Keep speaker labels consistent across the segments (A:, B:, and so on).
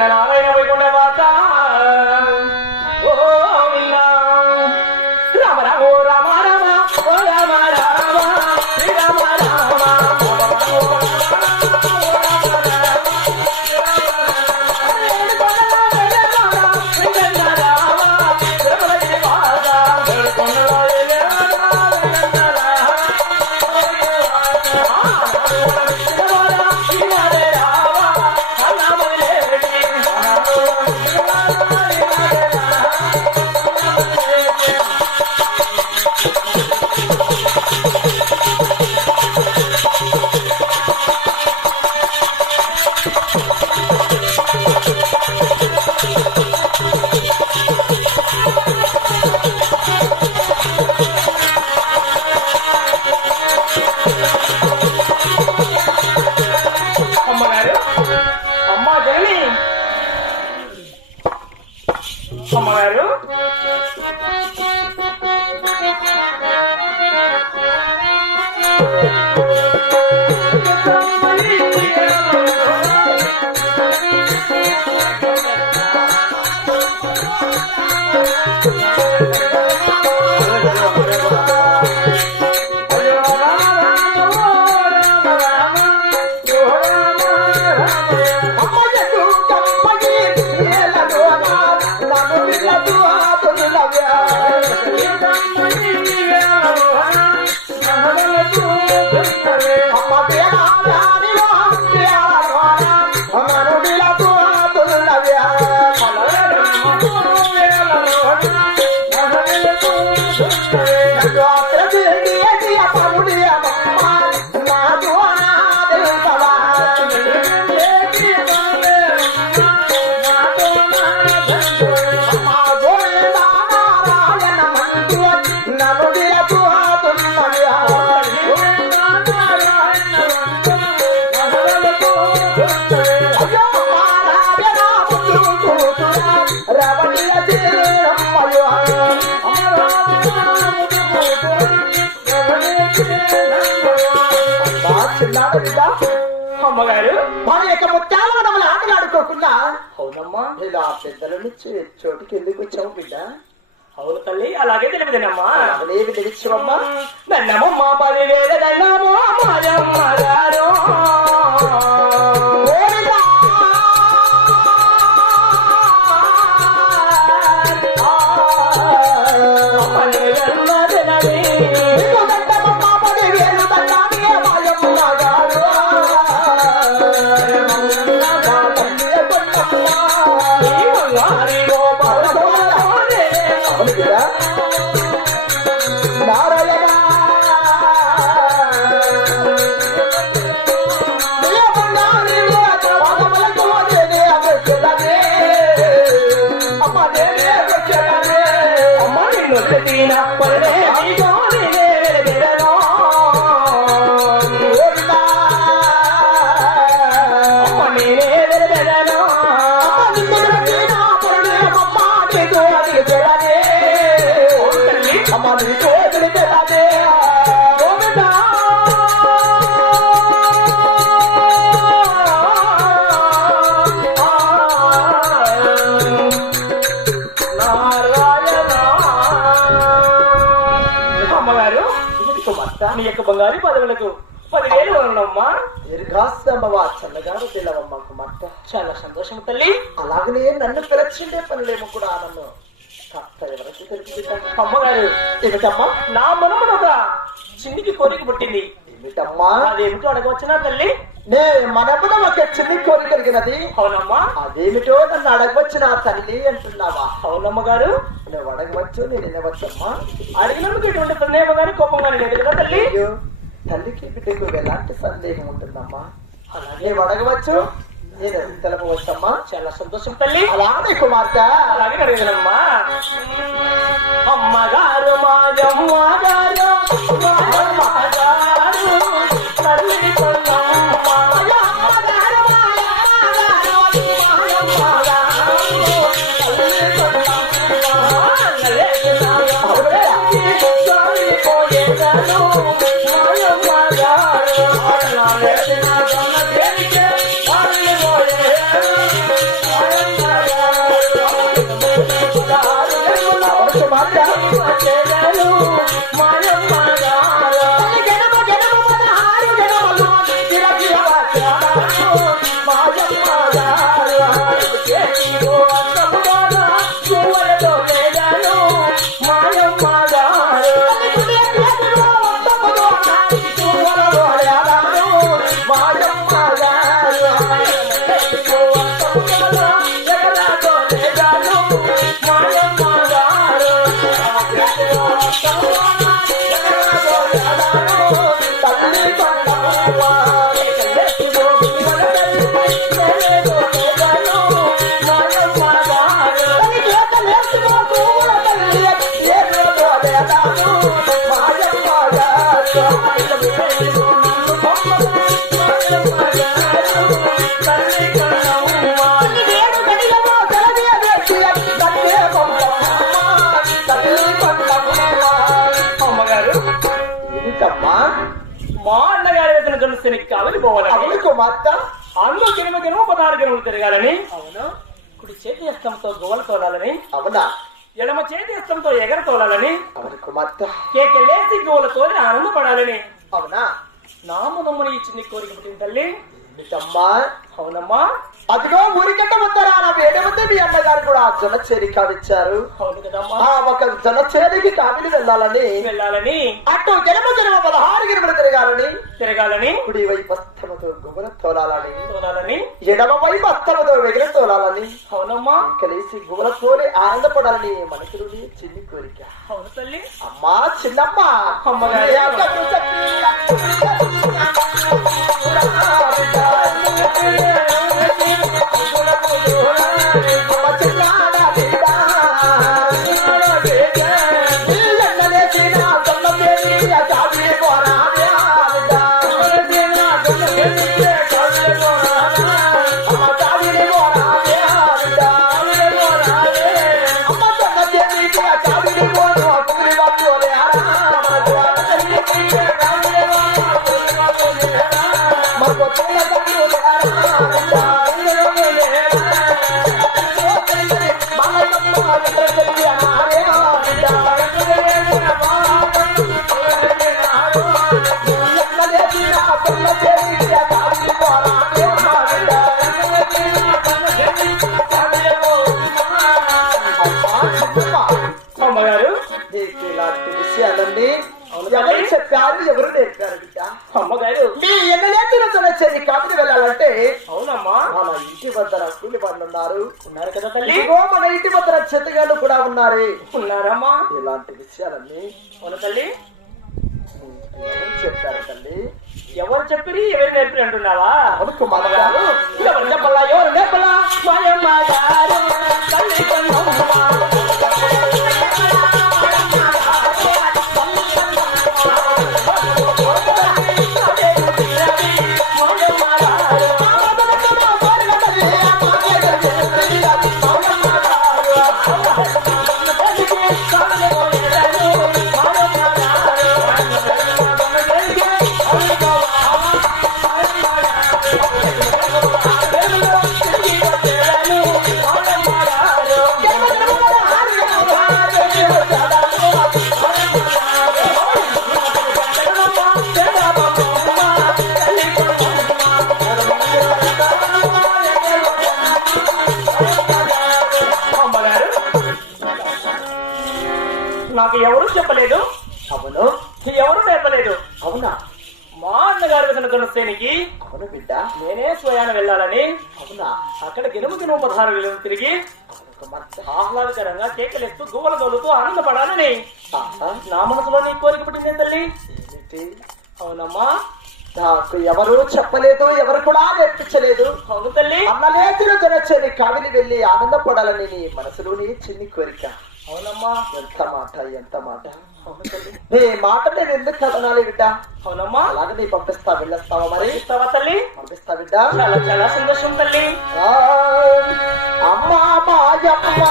A: என்னன்னா అమ్మగారు
B: మన యొక్క ముత్యాల మనములు ఆటలాడుకోకుండా
A: అవునమ్మా.
B: ఇలా చోటుకి ఎందుకు వచ్చావు బిడ్డ?
A: అవును తల్లి అలాగే తెలియదునమ్మా.
B: అవలేవి తెలిసివమ్మా
A: దండమమ్మ పదివేల దండమో మాయమ్మ Oh, యొక్క బంగారు పదవులకు పదివేలు వదలమ్మా
B: దీర్ఘాస్తమవా చల్లగారు పిల్లవమ్మ కుమార్తె
A: చాలా సంతోషం తల్లి.
B: అలాగనే నన్ను పిలచిండే పనులేమో కూడా నన్ను కాస్త ఎవరికి
A: అమ్మగారు
B: ఏమిటమ్మా?
A: నా మనమున ఒక చిన్నికి కోరిక పుట్టింది.
B: ఏమిటమ్మా?
A: అదేమిటో అడగవచ్చునా తల్లి?
B: నే మనమున ఒక చిన్ని కోరిక కలిగినది.
A: అవునమ్మా.
B: అదేమిటో నన్ను అడగవచ్చిన తల్లి అంటున్నావా?
A: అవునమ్మ గారు.
B: నువ్వు అడగవచ్చు నేను వినవచ్చమ్మా.
A: అడిగినందుకు ఇటువంటి ప్రణేమ గారి కోపంగా లేదు కదా తల్లి?
B: తల్లికి బిడ్డకు ఎలాంటి సందేహం ఉంటుందమ్మా?
A: అలాగే.
B: అడగవచ్చు నేను తెలపవచ్చమ్మా?
A: చాలా సంతోషం తల్లి.
B: అలానే కుమార్తె.
A: అలాగే అడిగినమ్మా అమ్మగారు మాయ మాయమ్మ పోవాలని.
B: అవును కుమార్తె
A: అందులో గినమ గినమ పదహారు గినములు తిరగాలని.
B: అవును?
A: కుడి చేతి హస్తంతో గోవలు తోలాలని.
B: అవునా?
A: ఎడమ చేతి హస్తంతో ఎగర తోలాలని.
B: అవును కుమార్తె
A: కేకెళ్ళేసి గోవలు తోలి ఆనందపడాలని.
B: అవునా?
A: నామనమ్మని చిన్ని కోరిక పుట్టిన తల్లి. అవునమ్మా.
B: అదిగో ఊరికంట ముందర నా వేడి ముందు మీ అన్నగారు కూడా జన చేరి కావిచ్చారు ఆ ఒక జన చేరికి కావిలి వెళ్ళాలని.
A: వెళ్ళాలని.
B: అటు జనమ జనమ పదహారు గిరిమలు తిరగాలని.
A: తిరగాలని.
B: కుడి వైపు అస్తమతో గుబల తోలాలని.
A: తోలాలని.
B: ఎడమ వైపు అస్తమతో వెగిరి తోలాలని.
A: అవునమ్మా.
B: కలిసి గుబల తోలి ఆనందపడాలని మనసులోని చిన్ని కోరిక.
A: అవును తల్లి.
B: అమ్మా చిన్నమ్మ. అమ్మ వెళ్ళాలంటే
A: అవునమ్మా.
B: మన ఇంటి వద్ద కూలి వాళ్ళు ఉన్నారు.
A: ఉన్నారు కదా తల్లి.
B: ఇదిగో మన ఇంటి వద్ద చెత్తగాళ్ళు కూడా ఉన్నారే.
A: ఉన్నారమ్మా.
B: ఇలాంటి విషయాలన్నీ
A: అవును తల్లి.
B: చెప్పారు తల్లి.
A: ఎవరు చెప్పిరి ఎవరు నేర్పి అంటున్నావా?
B: అవును కుమారగారు
A: ఎవరు చెప్పలా? ఎవరు నేర్పలా మాయమ్మ గారు. తల్లి పదహారు వేలు తిరిగి ఆహ్లాదకరంగా కేకలేస్తూ గువ్వలు తోలుతూ ఆనందపడాలని నా మనసులో నీ కోరిక పుట్టింది తల్లి? అవునమ్మా.
B: నాకు ఎవరు చెప్పలేదు ఎవరు కూడా నేర్పించలేదు.
A: అవును తల్లి.
B: అన్నలేతులు జనచేది కావిలి వెళ్ళి ఆనందపడాలని నీ మనసులోని చిన్ని కోరిక.
A: అవునమ్మా.
B: ఎంత మాట ఎంత మాట. నీ మాట నేను ఎందుకు కదనాలి బిడ్డ?
A: అవునమ్మా.
B: అలాగే నీ పంపిస్తా వెళ్ళొస్తావా మరి?
A: ఇస్తావా తల్లి?
B: పంపిస్తా బిడ్డ.
A: చాలా చాలా సంతోషం తల్లి.
B: మాయమ్మ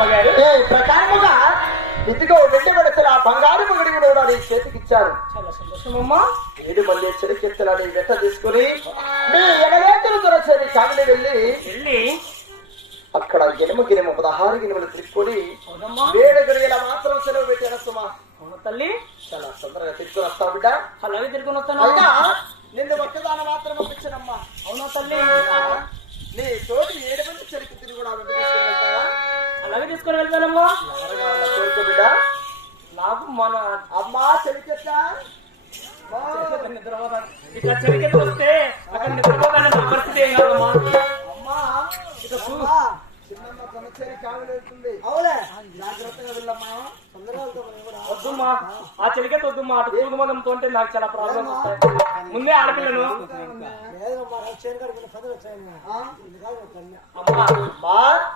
A: అమ్మగారు
B: ఏ ప్రకారముగా ఇదిగో వెండి వెడతల బంగారు ముగిడి కూడా నీ చేతికిచ్చారు
A: చాలా సంతోషమమ్మా
B: ఏడు మళ్ళీ చెరుకెత్తలని వెంట తీసుకుని మీ ఎనవేతలు దొరచేది కామిని వెళ్ళి
A: వెళ్ళి.
B: అక్కడ గినము గినము పదహారు తిప్పుకొని
A: అవునమ్మా.
B: వేడు గడియల మాత్రం సెలవు పెట్టారు సుమా.
A: అవును తల్లి.
B: చాలా తొందరగా తీసుకుని వస్తావు బిడ్డ.
A: అలాగే తిరుగుని వస్తాను.
B: అయినా నిన్ను ఒక్కదాన మాత్రం పంపించనమ్మా
A: అవునా తల్లి? నిద్రపోతాను ఇట్లా చెరికెత్తి వస్తే అక్కడ నిద్రపోతాను నా పరిస్థితి ఏం కాదమ్మా
B: అమ్మా
A: ఇక చూ
B: చిన్నమ్మ కొనచేరి కావిలి వెళ్తుంది అవులే జాగ్రత్తగా వెళ్ళమ్మా తొందరగా వెళ్తాం మనం కూడా
A: వద్దుమ్మా ఆ చెలికెత్తి వద్దుమ్మా అటు తూగు మదం తోంటే నాకు చాలా ప్రాబ్లమ్స్ వస్తాయి. ముందే ఆడపిల్లను. అమ్మా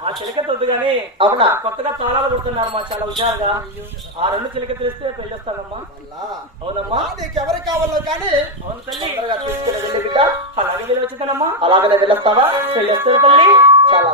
A: ఆ చిలకెత్తి వద్దు కానీ
B: అవునా?
A: కొత్తగా తాళాలు కొడుతున్నారు మా చాలా హుషారుగా. ఆ రెండు చిలకెత్తులు ఇస్తే పెళ్ళొస్తానమ్మా. అవునమ్మా.
B: నీకు ఎవరు కావాలో కానీ
A: అవును తల్లి.
B: తీసుకుని వెళ్ళి బిడ్డ.
A: అలాగే వెళ్ళి వచ్చిందనమ్మా.
B: అలాగనే వెళ్ళొస్తావా?
A: పెళ్ళొస్తారు తల్లి.
B: చాలా